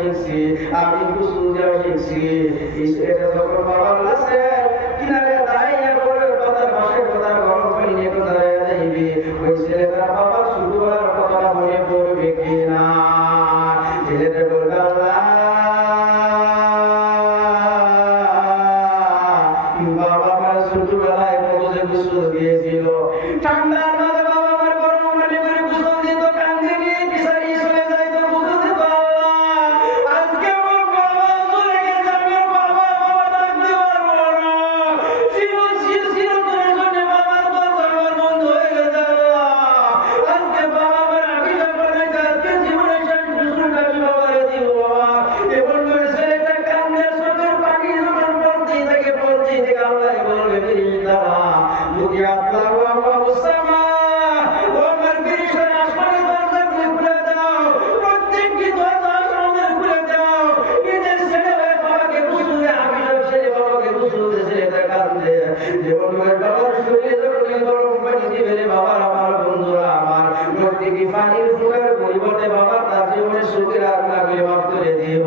শিখছি, আমি গোসল দেওয়া শিখছি। এই ছেলেটা যখন বাবার কাছে কিনারে দাঁড়াইয়া পড়ে কথার পাশে কথার গরম পানি নিয়ে দাঁড়াইয়া যাইবে, ওই ছেলেটা বাবার ছোটবেলার কথা মনে পড়বে কিনা? ছেলেটা বলবে আল্লাহ, বাবা আমার ছোটবেলায় কত যে গোসল দিয়েছিল, ঠান্ডার মাঝে বাবা আমার গরম পানি করে গোসল দিত, কান্দে নিয়ে পিছাড়ি চলে যাইত, গোসল দিত। আল্লাহ, আজকে আমার বাবা চলে গেছে, আমি আর বাবা ডাকতে পারবো না। জীবন চিরতরের জন্য বাবার দরজা আমার বন্ধ হয়ে গেছে। আল্লাহ, আজকে বাবা আমার আবিষ্কার বানাইছে, আজকে জীবনের শেষ গোসলটা আমি বাবারে দিব। বাবা এমন করে ছেলেটা কান্দে, চোখের পানি যখন পড়তেই থাকে আল্লাহ বলবে ফেরেশতারা, যদি আল্লাহ ওয়াসামা ও আমার ফেরেশতারা আসমানের দরজা খুলে দাও, প্রত্যেকটি দরজা আসমানের খুলে দাও। নিজের ছেলে বাবাকে গোসল দিয়ে, আমি সব ছেলে বাবাকে গোসল দিয়ে ছেলেটা কাঁদে, যেমন বাবার শরীরে যখন গরম পানি দিবে রে বাবার, আমার বন্ধুরা আমার প্রত্যেকটি পানির ফোঁটার পরিবর্তে বাবার তার জীবনের সুখের আগুন আগুনে মাফ করে দিব।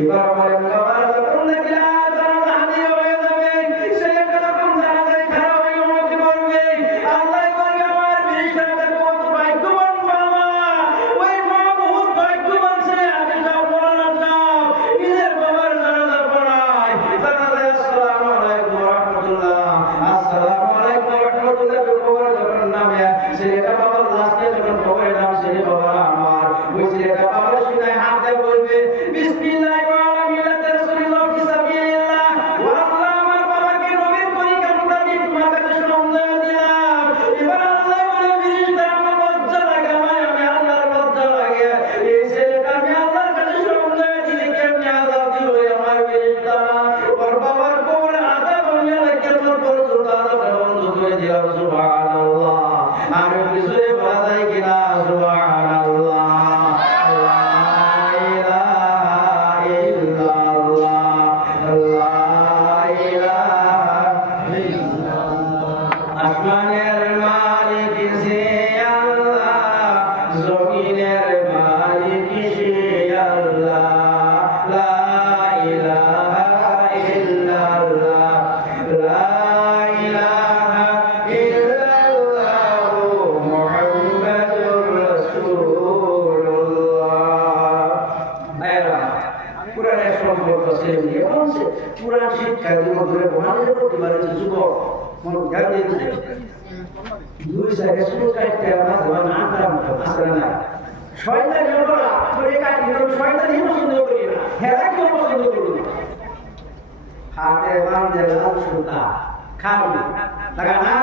এবার আমার বাবার যখন দেখলাম ছেলেটা বাবার লাস্টে যখন খবরে নাম ছেলে বাবা আমার, ওই ছেলেটা বাবার সিনায় হাত দিয়ে বলবে বিসমিল্লাহ ওয়া আলা মিল্লাতি রাসূলিল্লাহ ফি সাবিলিল্লাহ। ও আল্লাহ, আমার বাবাকে নবীর তরিকা মোতাবেক তোমার কাছে সমঝায় দিলাম। এবার আল্লাহ বলে ফেরেশতা, আমার লজ্জা লাগে, আমি আল্লাহর লজ্জা লাগে, এই ছেলেটা আমি আল্লাহর কাছে সমঝায় দিলে কেমনে আযাব দিব আমার ফেরেশতারা? ওর বাবার কবরে আযাব আমি আল্লাহ কিয়ামত পর্যন্ত আযাবটা বন্ধ করে দিলাম। সুবহানাল্লাহ, আর কিছুই বলা যায় কিনা? সুবহানাল্লাহ, লা ইলাহা ইল্লাল্লাহ, লা ইলাহা ইল্লাল্লাহ। আসমানের মালিক সে আল্লাহ, জমিনের মালিক সে আল্লাহ, লা ইলাহা ইল্লাল্লাহ, লা ইলাহা ইল্লাল্লাহ মুহাম্মাদুর রাসূলুল্লাহ। কুরআনের সম্পর্ক ছেলে বলছে, কুরআন শিক্ষা দিব ধরে বহালের প্রতিবারে যুবক মন গাড়ি দিতে দুই জায়গায় শুরু কাটতে আমার জীবন আনতাম আসলে না। শয়তান বলা করে কাটি না, শয়তান এই পছন্দ করি না, হেরা কেউ পছন্দ করি না। হাতে বাঁধে লাল সুতা খাবি লাগা না,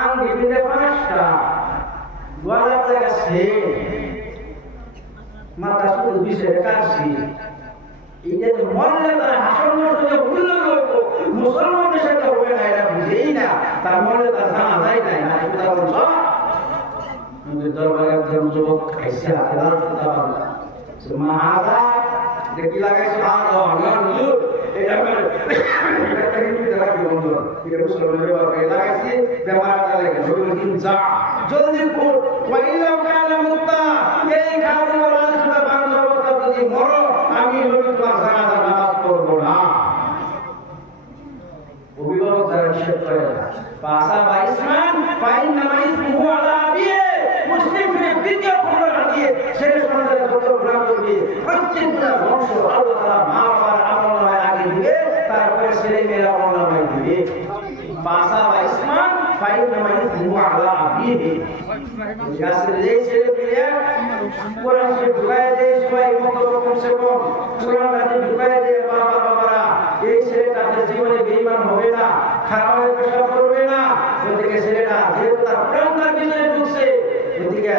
আঙ্গি পিঠে 5টা, গলার জায়গা সেম, মাথা শুধু বিষয়ে কাশি। এটা তো মরলে তারা হাসন সঙ্গে ভুল করবো, মুসলমানদের সাথে হবে না, এটা বুঝেই না, তার মরলে তার জানা যায় নাই না। সুতা বলছ দরবারে একজন যুবক খাইছে হাতে লাল সুতা বাঁধা, মাহাজা দেখি লাগাইছে ভালো হুজুর, এটা আমার একটা হিন্দুতে রাখি বন্ধু, এটা মুসলমানের ব্যাপারে লাগাইছি, বেমার আজার লাগে রবিল দিন যা জলদি পড়, ওয়াইলা কালা মুত্তা, এই খাওয়ার লাল সুতা বাঁধা অবস্থা যদি মরো, আমি নবী তোমার জানাজার নামাজ পড়বো না। অভিভাবক যারা নিষেধ করে পাসা বাইসমান ফাইন নামাইস মুহু আলা আবিয়ে, মুসলিম শরীফ দ্বিতীয় খণ্ডের হাদিয়ে শেষ খণ্ডের যত গুনাহ করবে প্রত্যেকটা বংশ আল্লাহ তাআলা মা বাবার আমলনামায় আগে দিবে, তারপরে ছেলে মেয়েরা আমলনামায় দিবে। পাসা বাইসমান ফাইন নামাইস মুহু আলা আবিয়ে, গাছের যে ছেলে পেলে কোরআন শরীফ ঢুকায় দেয়, সবাই মত কমসে কম কোরআন হাদিস ঢুকায় দেয় বাবারা, এই ছেলেটাদের জীবনে বেঈমান হবে না, খারাপ পেশা করবে না। ওদিকে ছেলেটা যেহেতু তার প্রাণটার ভিতরে ঢুকছে, ওদিকে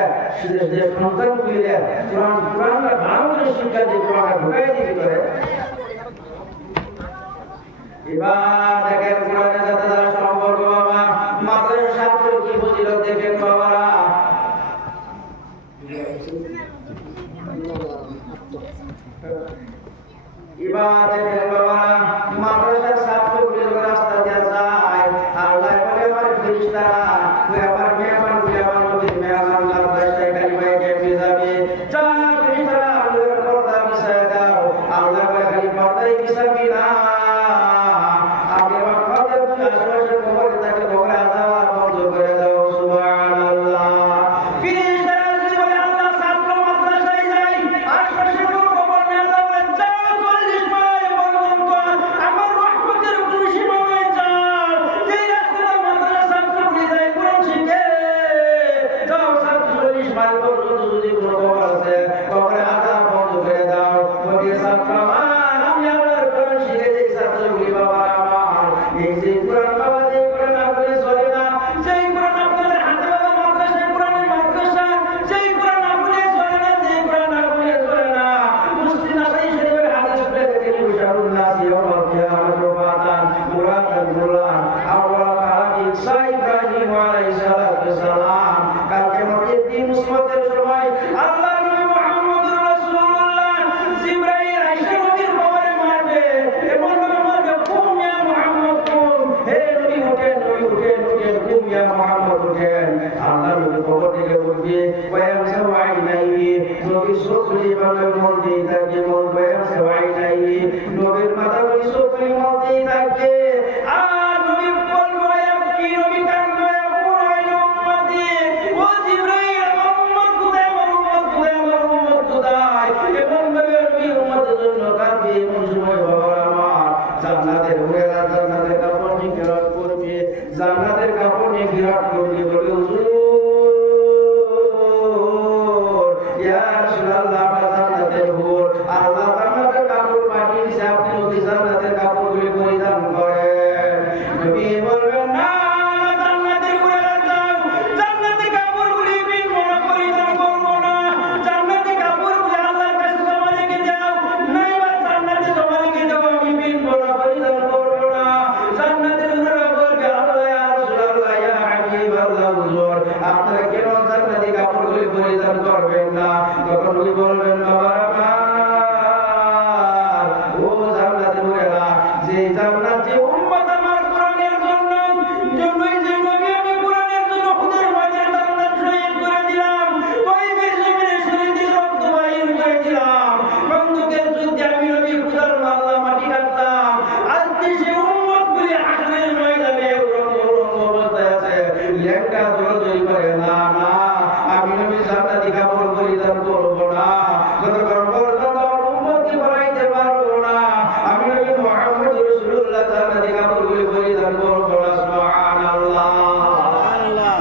যে সন্তান গুলিলে কোরআনটা ভালো করে শিক্ষা দিয়ে কোরআনটা ঢুকাই দিতে করে। এবার দেখেন কোরআনের সাথে যারা সম্পর্ক বাবা, মাদ্রাসার ছাত্র কি ফজিলত দেখেন বাবারা। এবার দেখেন বাবারা, মাদ্রাসার ছাত্রগুলি যখন রাস্তা দিয়ে যায়, আল্লাহ বলে আমার ফেরেশতারা, আমার মেহমান গুলি আমার নবীর মেহমান মাদ্রাসায় কালিমায়ে কেমনে যাবে, নাই নবী সুকলি ভাবে মলতে থাকে মলবে সবাই নাই নবীর মাথা বলি সুকলি মলতে থাকে আর নবী বলবে কি নবী কান্দে পুরাই উম্মতি ও জিবরাইল উম্মত কোথায় আমার উম্মত কোথায় আমার উম্মত কোথায় এবং নবী উম্মতের জন্য কাঁদবে এমন সময় বাবা আমার জান্নাতের হুরেরা জান্নাতের কাপড় নিয়ে গিরাত করবে জান্নাতের কাপড় নিয়ে গিরাত করবে বলে হুজুর ইয়া রাসূলুল্লাহ জান্নাতের হুর আল্লাহ জান্নাতের কাপড় পাঠিয়ে দিয়েছে আপনি ওই জান্নাতের কাপড়গুলি পরিধান করেন নবী বলবেন না জান্নাতের হুরেরা যাও জান্নাতের কাপড়গুলি বিনমনা পরিধান করবো না জান্নাতের কাপড়গুলি আল্লাহর কাছে জমা রেখে দাও নাইবা জান্নাতে জমা রেখে দাও আমি বিনমনা পরিধান করবো না জান্নাতের হুরেরা বলবে আল্লাহ ইয়া রাসূলুল্লাহ ইয়া হাবিবাল্লাহ হুজুর আপনারা কেন জান্নাতের কাপড়গুলি পরিধান করবেন না তখন উনি বলবেন বাবা আমার ও জান্নাতের হুরেরা যে জান্নাত যে উম্মত আমার কোরআনের জন্য জন্যই যে নবী আমি কোরআনের জন্য হুজুর মাঝে জান্নাত শহীদ করে দিলাম তয়্যিবের জমিনে শহীদের রক্ত বাইর করে দিলাম বন্দুকের যুদ্ধে আমি নবী খুদার আল্লাহ মাটি কাটলাম আজকে সে উম্মতগুলি হাসরের ময়দানে উলঙ্গ অবস্থায় আছে লেঙ্গা দৌড়াদৌড়ি করে না না আমি নবী জান্নাতি কাপড় পরিধান করবো না যতক্ষণ পর্যন্ত আমার উম্মতকে বানাইতে পারবো না আমি নবী মুহাম্মদ রাসূলুল্লাহ জান্নাতি কাপড়গুলি পরিধান করবো না সুবহানাল্লাহ সুবহানাল্লাহ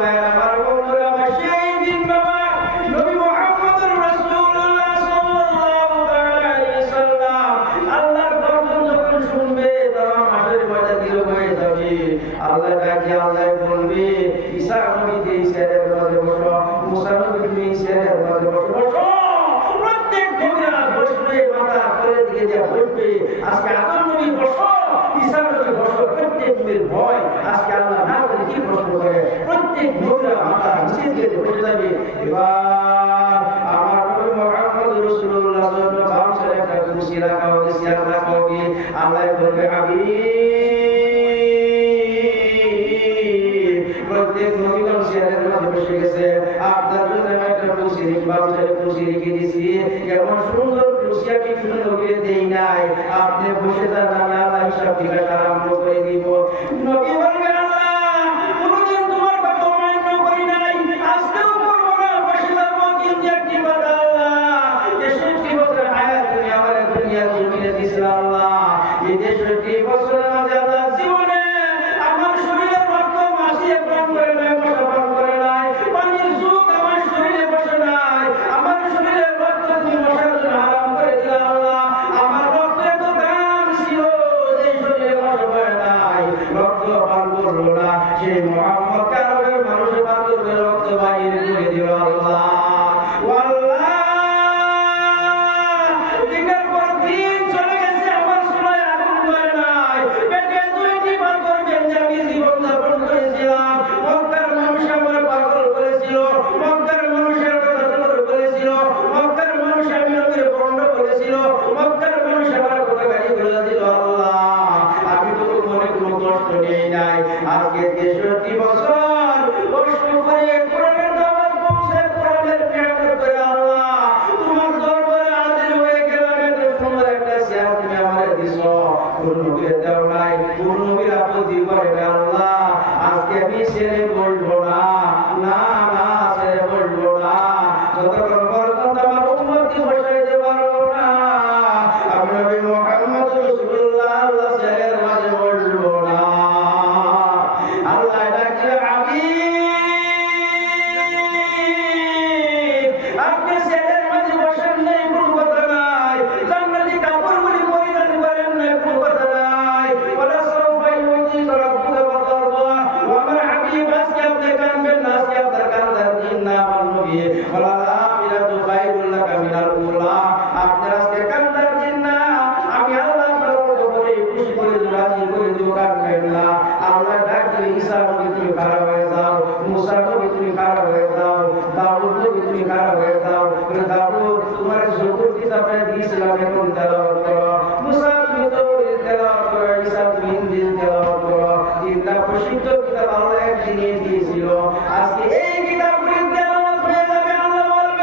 ভাইরা আমার বন্ধুরা আমার সেই দিন বাবা নবী মুহাম্মদ রাসূলুল্লাহ সাল্লাল্লাহু আলাইহি ওয়াসাল্লাম আল্লাহর গর্জন যখন শুনবে তারা মাঠের ময়দানে দৃঢ় হয়ে যাবে আল্লাহ ডাকে আল্লাহ বলবে ঈসা নবীকে ইসরায়েলের মাঝে বসো মুসা নবীকে ইসরায়েলের মাঝে বসো প্রত্যেক নবীরা বসবে মাথা করে দিকে যা বসবে আজকে আদম নবী বসো ঈসা নবী বসো প্রত্যেক নবীর ভয় আজকে আল্লাহ না করে কি প্রশ্ন করে প্রত্যেক নবীরা মাথা নিচে দিয়ে বসে যাবে এবার আমার নবী মুহাম্মদ রাসূলুল্লাহ জন্য বাউসের একটা কুরসি রাখা হবে চেয়ার রাখা হবে আল্লাহ বলবে প্রত্যেক নবীগণ চেয়ারের মধ্যে বসে গেছে আপনার জন্য একটা কুরসি বাউসের কুরসি রেখে দিয়েছি এমন সুন্দর কুরসি আমি কোনো নবীকে দেই নাই আপনি বসে যান আমি আল্লাহ হিসাব দিকে আরম্ভ করে দিব নবী বলবে আল্লাহ কোনদিন তোমার কথা অমান্য করি নাই আজকেও করব না বসে যাবো কিন্তু একটি কথা আল্লাহ 63 বছর হায়াত তুমি আমার দুনিয়ার জমিনে দিয়েছিল আল্লাহ এই 63 বছরের মাঝে আল্লাহ জীবনে আমার শরীরের রক্ত মাসিয়ে পান করে নাই বসা পান করে নাই পানির সুখ আমার শরীরে বসে নাই আমার শরীরের রক্ত তুমি বসার জন্য হারাম করে দিলে আল্লাহ আমার রক্ত এত দাম ছিল যে শরীরে বসা পায় নাই রক্ত পান করলো না সেই মুহাম্মদ কারণে মানুষ পান করবে রক্ত বাইরে করে দিল আল্লাহ আল্লাহ দিনের পর দিন চলে গেছে আমার সুরায় আগুন ধরে নাই পেটে দুইটি পাথর বেঁধে আমি জীবন যাপন করেছিলাম মক্কার মানুষ আমার পাগল করেছিল মক্কার মানুষের কথা বলেছিল মক্কার মানুষ আমি নবীর বর্ণ বলেছিল মক্কার মানুষ আমার কথা গালি বলে দিল আল্লাহ আমি তো মনে কোনো কষ্ট নেই নাই আজকে 63 বছর কষ্ট করে কোরআনের দাওয়াত পৌঁছে কোরআনের মেহনত করে আল্লাহ তোমার দরবারে হাজির হয়ে গেলাম এত সুন্দর একটা চেয়ার তুমি আমাকে দিছো কোন নবীর দাও নাই কোন নবীর আপত্তি করে না আল্লাহ আজকে আমি ছেড়ে বলবো না না না ছেড়ে বলবো না যতক্ষণ পর্যন্ত আমার উম্মতকে বসাইতে পারবো না আমি নবী মুহাম্মদ রাসূলুল্লাহ আল্লাহ ছেড়ে মাঝে বলবো না আল্লাহ ডাকে আপনি ছেলের মাঝে বসেন নাই কোন কথা নাই জান্নাতি কাপড়গুলি পরিধান করেন নাই কোন কথা নাই ওলা সরফাই মতি রব্বুকা ওয়াতাল্লাহ ওয়া আমার হাবিব আজকে আপনি কানবেন না আজকে আপনার কান্দার দিন না আমার নবী ওয়ালা আখিরাতু খায়রুল লাকা মিনাল উলা আপনার আজকে কান্দার দিন না আমি আল্লাহ আপনার উপরে খুশি করে রাজি করে দিব কানবেন না আল্লাহ ডাক দিয়ে ঈসা নবী তুমি খারাপ হয়ে যাও মুসা নবী তুমি খারাপ হয়ে যাও দাউদ নবী তুমি খারাপ হয়ে যাও দাউদ তোমার জবুর কিতাবে দিয়েছিলাম এখন তেলাওয়াত করো মুসা তুমি তাওরাত তেলাওয়াত করো ঈসা তুমি ইনজিল তেলাওয়াত করো তিনটা প্রসিদ্ধ কিতাব আল্লাহ একদিনে দিয়েছিল আজকে এই কিতাবগুলি তেলাওয়াত হয়ে যাবে আল্লাহ বলবে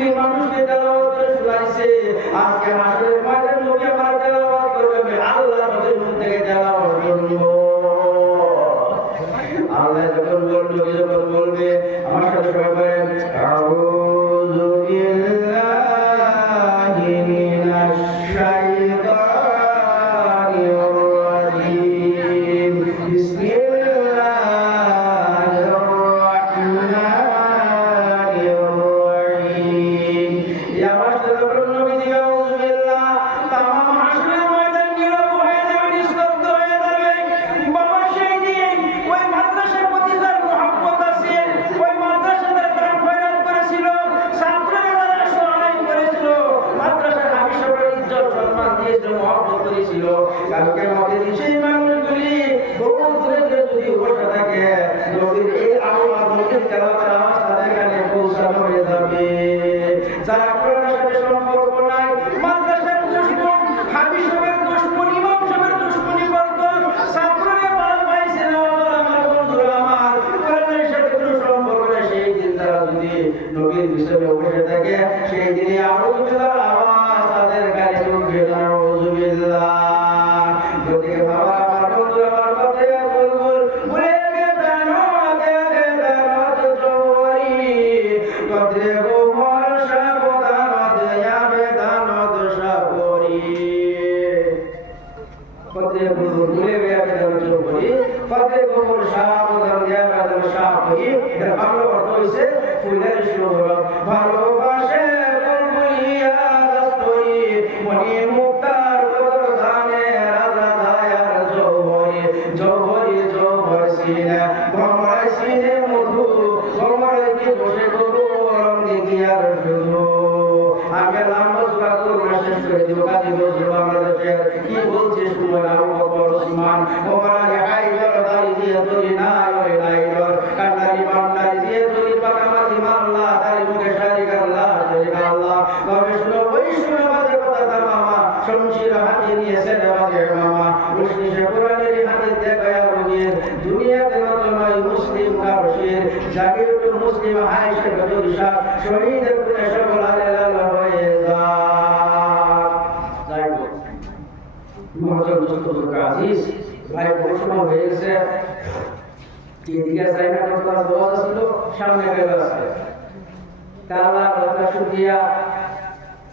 পৃথিবীর মানুষকে তেলাওয়াত করে শোনাইছে আজকে হাসরের ময়দানে নবী আমার তেলাওয়াত করবে আমি আল্লাহ নবীর মুখ থেকে তেলাওয়াত শুনবো আল্লাহ যখন বলবে নবী যখন বলবে আমার সাথে সবাই বলেন আউযু বিল্লাহি মিনাশ শাইতানির রাজিম বিসমিল্লাহির রাহমানির রাহিম ইয়া মাশাআল্লাহ নবী দিবে আউযু বিল্লাহ তামাম হাসরের ময়দান নীরব হয়ে যাবে নিস্তব্ধ হয়ে যাবে বাবা সেই দিন ওই মাদ্রাসার প্রতি যার মহব্বত আছে ওই মাদ্রাসাতে দান খয়রাত করেছিল ছাত্ররা যারা সহায় করেছিল মাদ্রাসার হাফেজ সাহেবের ইজ্জত সম্মান দিয়েছিল মহব্বত করেছিল কালকে আমাদের সেই মানুষগুলি বহু দূরে দূরে যদি বসে থাকে নবীর এই আওয়াজ নবীর তেলাওয়াতের আওয়াজ তাদের কানে পৌঁছানো হয়ে যাবে যারা কোরআনের সাথে সম্পর্ক নাই মাদ্রাসার দুশমন হাফেজ সাহেবের দুশমন ইমাম সাহেবের দুশমনি করত ছাত্ররা বড় ভাই ছিল আমার বন্ধুরা আমার কোরআনের সাথে কোনো সম্পর্ক নেই সেই দিন তারা যদি নবীর বিষয়ে বসে থাকে সেই দিনে আউযু বিল্লাহর আওয়াজ তাদের কানে ঢুকবে না আউযু বিল্লাহ যদি বাবা আমার বন্ধুরা আমার কথা বলবো ভুলে বেদানো তো চোরি কদরে গো ভরসা বোদানো দেয়া বেদানো তো সাপরি কদরে গো ভুলে বেদানো চোরি কদরে গো ভরসা বোদানো দেয়া বেদানো সাপরি এর বাংলা অর্থ হইছে ফুলের সুর ভালোবাসে বুলবুলিয়া দস্তরি মনি মুক্তার কদর ধানে রাজা দায়ার জৌহরি জৌহরি জৌহর সিনে ভমরাই সিনে মধু ভমরাই কি বসে গরু রং দিয়ার শুধু আমি লম্বা চূড়া করুণা শেষ করে দিব কাজী বলছি বাংলাদেশের কি বলছে শুনবেন আবু বকর ওসমান ওমরানি হায়দার দাড়ি দিয়ে তরি নাই ওই লাইডর কান্নারি বান্নারি দিয়ে তরি পাকামাতি মাল্লা দাড়ি মুখে শারি গাল্লা শারি গাল্লা তবে শুনো ওই শুনো বাজে কথা তার মামা শমশির হাতে নিয়ে সেটা বাজে মামা মুসলিশে কোরআনের হাতে দেখায়া রঙের দুনিয়াতে মত নয় মুসলিম কাবশির জাকির মুসলিম আয়েশা গদরিশা শহীদের কোনে সকল আল্লাহ হয়ে যায় মহাজন মুস্তফা আজিজ ভাই প্রশ্ন হয়ে গেছে এদিকে যাই না কথা দোয়া ছিল সামনে গেল আছে তাআলা কথা শুকরিয়া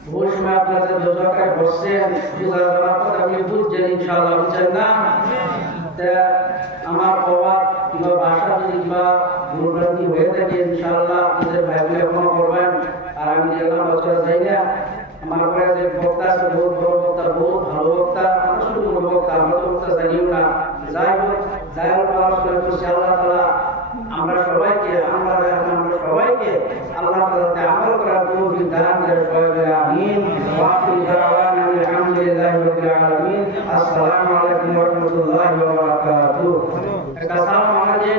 ভোর সময় আপনারা যে দোজাকায় বসছেন বুঝার কথা আপনি বুঝছেন ইনশাআল্লাহ বুঝছেন না তা আমার বাবা কিংবা ভাষা যদি কিংবা ভুলভ্রান্তি হয়ে থাকে ইনশাআল্লাহ আপনাদের ভাই বোন ক্ষমা করবেন আর আমি দেখলাম বছর যাই না আমার পরে যে বক্তা আছে বহুত বড় বক্তা বহুত ভালো বক্তা আমরা শুধু কোনো বক্তা আমরা তো বক্তা জানিও না যাই হোক যাই হোক পড়াশোনা করছি আল্লাহ তাআলা আমরা সবাইকে আমরা সবাইকে আল্লাহ তাআলাতে আমল করার তৌফিক দান করে সবাই আমিন ওয়া আখিরু দাওয়ানা আলহামদুলিল্লাহি রাব্বিল আলামিন আসসালামু আলাইকুম ওয়া রাহমাতুল্লাহি ওয়া বারাকাতুহু একটা সালাম আমাদের